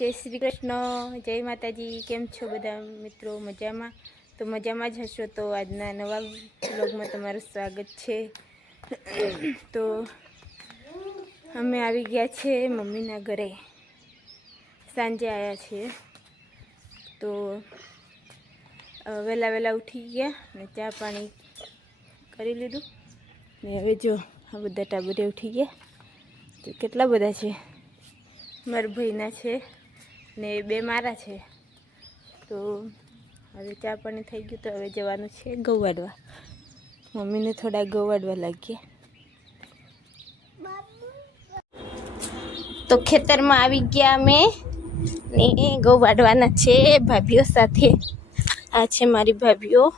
जय श्री कृष्ण, जय माताजी। केम छो बधा मित्रों? मजामां? तो मजामां ज हशो। तो आजना नवा व्लॉगमां तमारुं स्वागत छे। तो अमे आवी गया छे मम्मीना घरे, सांजे आया छे। तो वेला वेला उठी गया ने चा पाणी करी लीधुं ने हवे जो आ बधा टाबरे उठी गया। तो केटला बधा छे, मारा भाईना छे ने बे मारा छे। तो हवे चा पाणी थई गयुं। तो हवे जवानुं छे घઉં वाढवा। मम्मीने थोड़ा घઉં वाढवा लाग्या। तो खेतरमां आवी गया अमे ने घઉં वाढवाना छे भाभीओ साथे। आ छे मारी भाभीओ।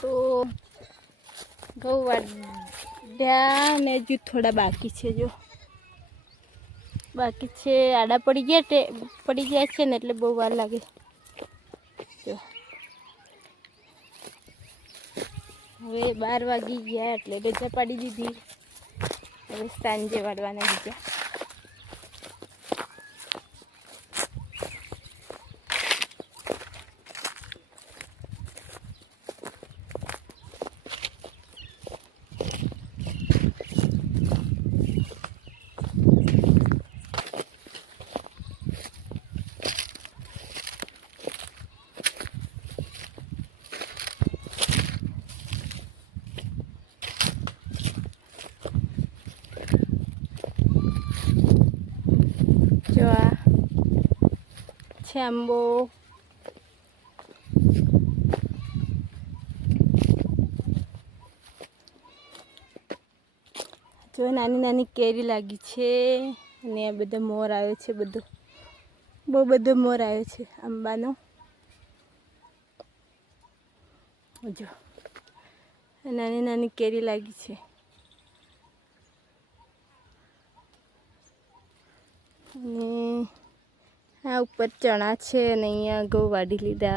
तो घઉં वाढ्या ने हजू थोड़ा बाकी छे। जो बाकी छे आड़ा पड़ी गया छे ने એટલે બહુ વાર લાગે। તો હવે 12 વાગી ગયા એટલે રજા પાડી દીધી। હવે સાંજે વાળવાના બીજા। जो आ છે આંબો। જો નાની નાની કેરી લાગી છે અને આ બધો મોર આવ્યો છે। બહુ બધો મોર આવ્યો છે આંબાનો। જો નાની નાની કેરી લાગી છે। आ ऊपर चना छे ने अहींया घઉં वाढी लीधा।